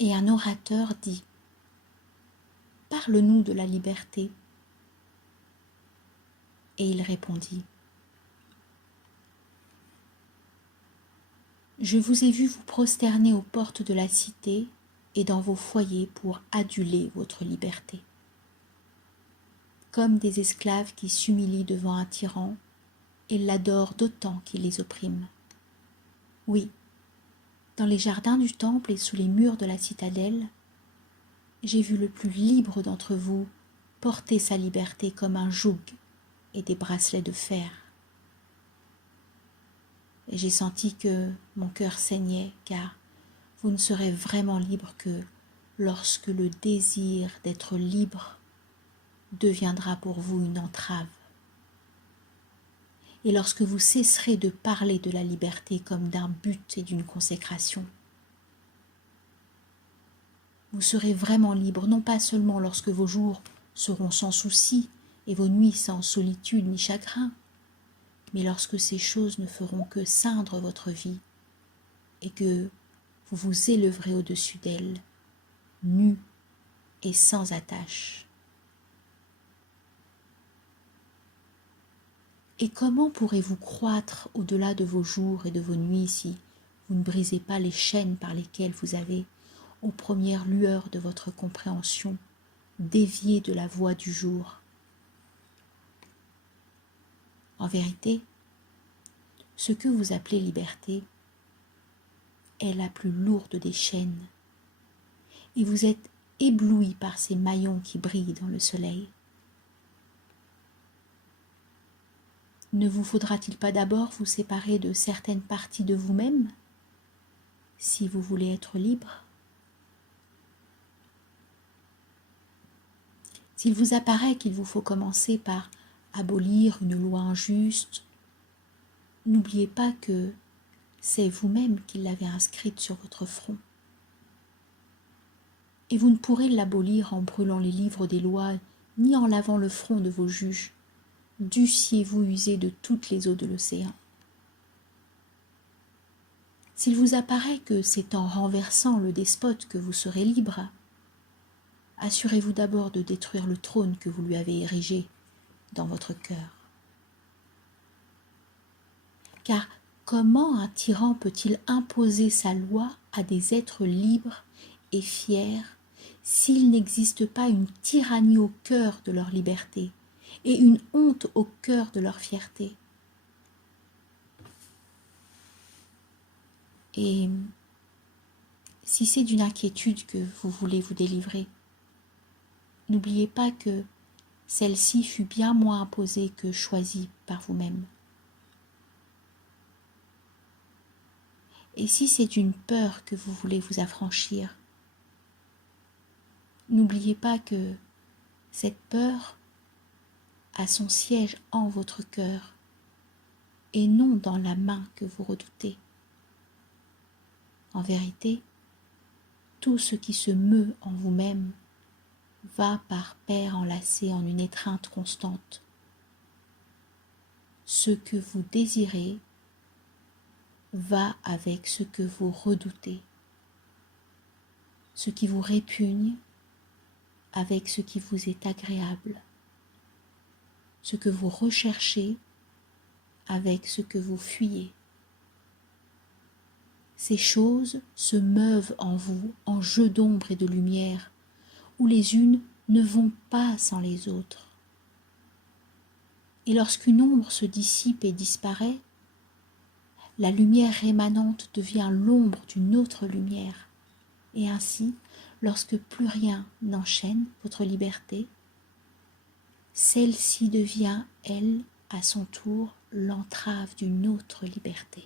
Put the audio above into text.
Et un orateur dit : « Parle-nous de la liberté. » Et il répondit : « Je vous ai vu vous prosterner aux portes de la cité et dans vos foyers pour aduler votre liberté. Comme des esclaves qui s'humilient devant un tyran et l'adorent d'autant qu'il les opprime. Oui, dans les jardins du temple et sous les murs de la citadelle, j'ai vu le plus libre d'entre vous porter sa liberté comme un joug et des bracelets de fer. Et j'ai senti que mon cœur saignait, car vous ne serez vraiment libre que lorsque le désir d'être libre deviendra pour vous une entrave. Et lorsque vous cesserez de parler de la liberté comme d'un but et d'une consécration, vous serez vraiment libre, non pas seulement lorsque vos jours seront sans souci et vos nuits sans solitude ni chagrin, mais lorsque ces choses ne feront que ceindre votre vie et que vous vous élèverez au-dessus d'elles, nus et sans attache. Et comment pourrez-vous croître au-delà de vos jours et de vos nuits si vous ne brisez pas les chaînes par lesquelles vous avez, aux premières lueurs de votre compréhension, dévié de la voie du jour? En vérité, ce que vous appelez liberté est la plus lourde des chaînes, et vous êtes ébloui par ces maillons qui brillent dans le soleil. Ne vous faudra-t-il pas d'abord vous séparer de certaines parties de vous-même si vous voulez être libre? S'il vous apparaît qu'il vous faut commencer par abolir une loi injuste, n'oubliez pas que c'est vous-même qui l'avez inscrite sur votre front. Et vous ne pourrez l'abolir en brûlant les livres des lois, ni en lavant le front de vos juges, dussiez-vous user de toutes les eaux de l'océan. S'il vous apparaît que c'est en renversant le despote que vous serez libre, assurez-vous d'abord de détruire le trône que vous lui avez érigé dans votre cœur. Car comment un tyran peut-il imposer sa loi à des êtres libres et fiers s'il n'existe pas une tyrannie au cœur de leur liberté et une honte au cœur de leur fierté? Et si c'est d'une inquiétude que vous voulez vous délivrer, n'oubliez pas que celle-ci fut bien moins imposée que choisie par vous-même. Et si c'est d'une peur que vous voulez vous affranchir, n'oubliez pas que cette peur a son siège en votre cœur et non dans la main que vous redoutez. En vérité, tout ce qui se meut en vous-même va par paires enlacées en une étreinte constante. Ce que vous désirez va avec ce que vous redoutez, ce qui vous répugne avec ce qui vous est agréable, ce que vous recherchez avec ce que vous fuyez. Ces choses se meuvent en vous en jeux d'ombre et de lumière, où les unes ne vont pas sans les autres. Et lorsqu'une ombre se dissipe et disparaît, la lumière rémanente devient l'ombre d'une autre lumière. Et ainsi, lorsque plus rien n'enchaîne votre liberté, celle-ci devient, elle, à son tour, l'entrave d'une autre liberté.